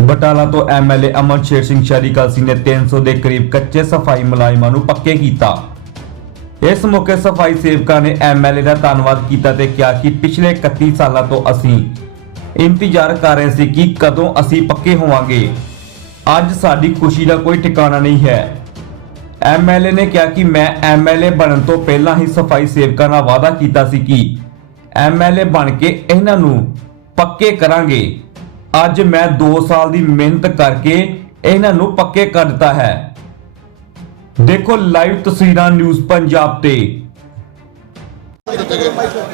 ਬਟਾਲਾ ਤੋਂ ਐਮਐਲਏ ਅਮਨ ਸ਼ੇਰ ਸਿੰਘ ਸ਼ਾਰੀ ਕਲਸੀ ਨੇ 300 ਦੇ ਕਰੀਬ ਕੱਚੇ ਸਫ਼ਾਈ ਮੁਲਾਜ਼ਮਾਂ ਨੂੰ ਪੱਕੇ ਕੀਤਾ। ਇਸ ਮੌਕੇ ਸਫ਼ਾਈ ਸੇਵਕਾਂ ਨੇ ਐਮਐਲਏ ਦਾ ਧੰਨਵਾਦ ਕੀਤਾ ਤੇ ਕਿਹਾ ਕਿ ਪਿਛਲੇ 31 ਸਾਲਾਂ ਤੋਂ ਅਸੀਂ ਇੰਤਜ਼ਾਰ ਕਰ ਰਹੇ ਸੀ ਕਿ ਕਦੋਂ ਅਸੀਂ ਪੱਕੇ ਹੋਵਾਂਗੇ। ਅੱਜ ਸਾਡੀ ਖੁਸ਼ੀ ਦਾ ਕੋਈ ਠਿਕਾਣਾ ਨਹੀਂ ਹੈ। ਐਮਐਲਏ ਨੇ ਕਿਹਾ ਕਿ ਮੈਂ ਐਮਐਲਏ ਬਣਨ ਤੋਂ ਪਹਿਲਾਂ ਹੀ ਸਫ਼ਾਈ ਸੇਵਕਾਂ ਨਾਲ ਵਾਅਦਾ ਕੀਤਾ ਸੀ ਕਿ ਐਮਐਲਏ ਬਣ ਕੇ ਇਹਨਾਂ ਨੂੰ ਪੱਕੇ ਕਰਾਂਗੇ। ਅੱਜ ਮੈਂ 2 ਸਾਲ ਦੀ ਮਿਹਨਤ ਕਰਕੇ ਇਹਨਾਂ ਨੂੰ ਪੱਕੇ ਕਰ ਦਿੱਤਾ ਹੈ। ਦੇਖੋ ਲਾਈਵ ਤਸਵੀਰਾਂ ਨਿਊਜ਼ ਪੰਜਾਬ ਤੇ।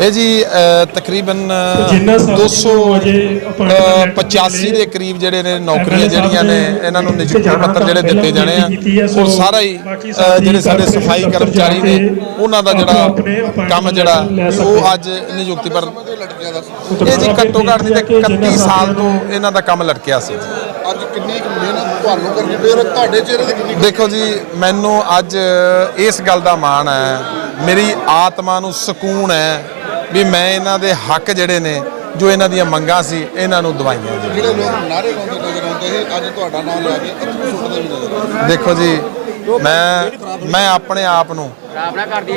ਇਹ ਜੀ ਤਕਰੀਬਨ ਜਿੰਨਾ ਸਾਨੂੰ 285 ਦੇ ਕਰੀਬ ਜਿਹੜੇ ਨੇ ਨੌਕਰੀਆਂ ਜਿਹੜੀਆਂ ਨੇ ਇਹਨਾਂ ਨੂੰ ਨਿਯੁਕਤੀ ਪੱਤਰ ਜਿਹੜੇ ਦਿੱਤੇ ਜਾਣੇ ਆ। ਉਹ ਸਾਰਾ ਹੀ ਜਿਹੜੇ ਸਾਡੇ ਸਫ਼ਾਈ ਕਰਮਚਾਰੀ ਨੇ ਉਹਨਾਂ ਦਾ ਜਿਹੜਾ ਕੰਮ ਜਿਹੜਾ ਉਹ ਅੱਜ ਨਿਯੁਕਤੀ ਪਰ ਇਹ ਜੀ ਘੱਟੋ ਘੱਟ ਨਹੀਂ ਤੇ 31 ਸਾਲ ਤੋਂ ਇਹਨਾਂ ਦਾ ਕੰਮ ਲਟਕਿਆ ਸੀ। ਅੱਜ ਕਿੰਨੀ ਕੁ ਮਿਹਨਤ ਤੁਹਾਨੂੰ ਕਰਨੀ ਪਈ ਔਰ ਤੁਹਾਡੇ ਚਿਹਰੇ ਤੇ ਕਿੰਨੀ ਦੇਖੋ ਜੀ ਮੈਨੂੰ ਅੱਜ ਇਸ ਗੱਲ ਦਾ ਮਾਣ ਹੈ ਮੇਰੀ ਆਤਮਾ ਨੂੰ ਸਕੂਨ ਹੈ ਵੀ ਮੈਂ ਇਹਨਾਂ ਦੇ ਹੱਕ ਜਿਹੜੇ ਨੇ ਜੋ ਇਹਨਾਂ ਦੀਆਂ ਮੰਗਾਂ ਸੀ ਇਹਨਾਂ ਨੂੰ ਦਵਾਈਆਂ ਜੀ। ਜਿਹੜੇ ਲੋਕ ਨਾਰੇ ਲਾਉਂਦੇ ਨਜ਼ਰ ਆਉਂਦੇ ਸੀ ਅੱਜ ਤੁਹਾਡਾ ਨਾਮ ਲੈ ਕੇ ਅੱਥਰੂ ਸੁੱਟਦੇ ਵੀ ਨਜ਼ਰ ਆਉਂਦੇ ਦੇਖੋ ਜੀ ਮੈਂ ਮੈਂ ਆਪਣੇ ਆਪ ਨੂੰ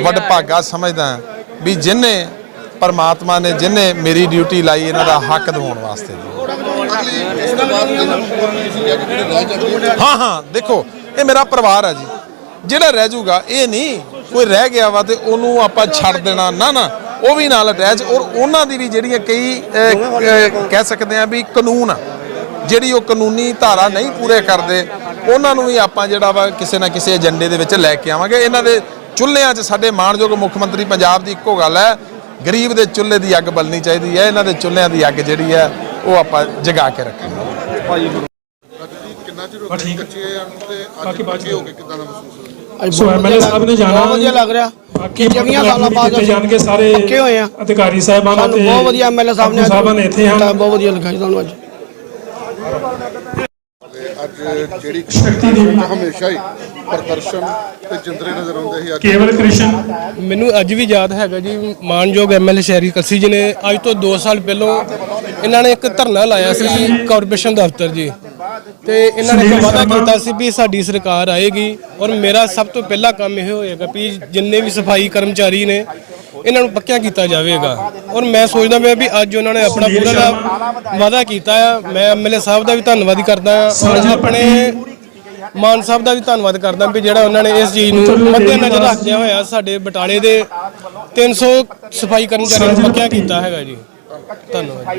ਵਡਭਾਗਾ ਸਮਝਦਾ ਵੀ ਜਿਨੇ ਪਰਮਾਤਮਾ ਨੇ ਜਿਨੇ ਮੇਰੀ ਡਿਊਟੀ ਲਾਈ, ਇਹਨਾਂ ਦਾ ਹੱਕ ਦਿਵਾਉਣ ਵਾਸਤੇ ਹਾਂ ਹਾਂ, ਦੇਖੋ, ਇਹ ਮੇਰਾ ਪਰਿਵਾਰ ਆ ਜੀ। ਜਿਹੜਾ ਰਹਿ ਜਾਊਗਾ ਇਹ ਨਹੀਂ, ਕੋਈ ਰਹਿ ਗਿਆ ਵਾ ਤੇ ਉਹਨੂੰ ਆਪਾਂ ਛੱਡ ਦੇਣਾ। ਨਾ ਨਾ, ਉਹ ਵੀ ਨਾਲ ਅਟੈਚ, ਔਰ ਉਹਨਾਂ ਦੀ ਵੀ ਜਿਹੜੀਆਂ ਕਈ ਕਹਿ ਸਕਦੇ ਆ ਵੀ ਕਾਨੂੰਨ ਆ। ਜਿਹੜੀ ਉਹ ਕਾਨੂੰਨੀ ਧਾਰਾ ਨਹੀਂ ਪੂਰੇ ਕਰਦੇ, ਉਹਨਾਂ ਨੂੰ ਵੀ ਆਪਾਂ ਜਿਹੜਾ ਵਾ ਕਿਸੇ ਨਾ ਕਿਸੇ ਏਜੰਡੇ ਦੇ ਵਿੱਚ ਲੈ ਕੇ ਆਵਾਂਗੇ। ਇਹਨਾਂ ਦੇ ਚੁੱਲ੍ਹਿਆਂ 'ਚ ਸਾਡੇ ਮਾਣਯੋਗ ਮੁੱਖ ਮੰਤਰੀ ਪੰਜਾਬ ਦੀ ਇੱਕੋ ਗੱਲ ਹੈ ਗਰੀਬ ਦੇ ਚੁੱਲ੍ਹੇ ਦੀ ਅੱਗ ਬਲਣੀ ਚਾਹੀਦੀ ਹੈ ਇਹਨਾਂ ਦੇ ਚੁੱਲ੍ਹਿਆਂ ਦੀ ਅੱਗ ਜਿਹੜੀ ਹੈ ਉਹ ਆਪਾਂ ਜਗਾ ਕੇ ਰੱਖਾਂਗੇ। ਕਿੰਨਾ ਚਿਰ ਹੋ। ਗਿਆ ਕੱਚੇ ਆ ਤੇ ਅੱਜ ਪੱਕੇ ਹੋ ਕੇ ਕਿਦਾਂ ਦਾ ਮਹਿਸੂਸ ਹੋਇਆ? ਸੋ ਐਮਐਲਏ ਸਾਹਿਬ ਨੇ ਜਾਣਾ ਬਹੁਤ ਵਧੀਆ ਲੱਗ ਰਿਹਾ। ਬਾਕੀ ਚੰਗੀਆਂ ਸਾਲਾਂ ਬਾਅਦ ਕੀਤੇ ਜਾਣਗੇ ਸਾਰੇ ਪੱਕੇ ਹੋਏ ਆ ਅਧਿਕਾਰੀ ਸਾਹਿਬਾਨ ਸਾਨੂੰ ਬਹੁਤ ਵਧੀਆ ਐਮਐਲਏ ਸਾਹਿਬ ਨੇ ਸਾਹਿਬਾਨ ਇੱਥੇ ਹਨ। ਤਾਂ ਬਹੁਤ ਵਧੀਆ ਲੱਗਾ ਜੀ ਤੁਹਾਨੂੰ ਅੱਜ। ਤੇ ਅੱਜ ਜਿਹੜੀ ਸ਼ਕਤੀ ਦੀ ਹਮੇਸ਼ਾ ਹੀ ਪ੍ਰਦਰਸ਼ਨ ਤੇ ਜਿੰਦਰੇ ਨਜ਼ਰ ਆਉਂਦੇ ਸੀ ਅੱਜ। ਕੇਵਲ ਕ੍ਰਿਸ਼ਨ। ਮੈਨੂੰ ਅੱਜ ਵੀ ਯਾਦ ਹੈਗਾ ਜੀ ਮਾਨਯੋਗ ਐਮਐਲਏ ਸ਼ਹਿਰੀ ਕਲਸੀ ਜੀ ਨੇ ਅੱਜ ਤੋਂ 2 ਸਾਲ ਪਹਿਲਾਂ ਇਹਨਾਂ ਨੇ ਇੱਕ ਧਰਨਾ ਲਾਇਆ ਸੀ ਕਾਰਪੋਰੇਸ਼ਨ ਦਫ਼ਤਰ ਜੀ। ਤੇ ਇਹਨਾਂ ਨੇ ਇੱਕ ਵਾਅਦਾ ਕੀਤਾ ਸੀ ਵੀ ਸਾਡੀ ਸਰਕਾਰ ਆਏਗੀ ਔਰ ਮੇਰਾ ਸਭ ਤੋਂ ਪਹਿਲਾ ਕੰਮ ਇਹ ਹੋਏਗਾ ਵੀ ਜਿੰਨੇ ਵੀ ਸਫ਼ਾਈ ਕਰਮਚਾਰੀ ਨੇ ਇਹਨਾਂ ਨੂੰ ਪੱਕਿਆ ਕੀਤਾ ਜਾਵੇਗਾ। ਔਰ ਮੈਂ ਸੋਚਦਾ ਪਿਆ ਵੀ ਅੱਜ ਉਹਨਾਂ ਨੇ ਆਪਣਾ ਪੂਰਾ ਦਾ ਵਾਅਦਾ ਕੀਤਾ ਆ। ਮੈਂ ਐਮਐਲਏ ਸਾਹਿਬ ਦਾ ਵੀ ਧੰਨਵਾਦ ਕਰਦਾ ਆ। ਆਪਣੇ ਮਾਨ ਸਾਹਿਬ ਦਾ ਵੀ ਧੰਨਵਾਦ ਕਰਦਾ ਵੀ ਜਿਹੜਾ ਉਹਨਾਂ ਨੇ ਇਸ ਚੀਜ਼ ਨੂੰ ਮੱਦੇਨਜ਼ਰ ਰੱਖਦਿਆਂ ਹੋਇਆ ਸਾਡੇ ਬਟਾਲੇ ਦੇ 300 ਸਫ਼ਾਈ ਕਰਮਚਾਰੀਆਂ ਨੂੰ ਪੱਕਿਆ ਕੀਤਾ ਹੈਗਾ ਜੀ। ਧੰਨਵਾਦ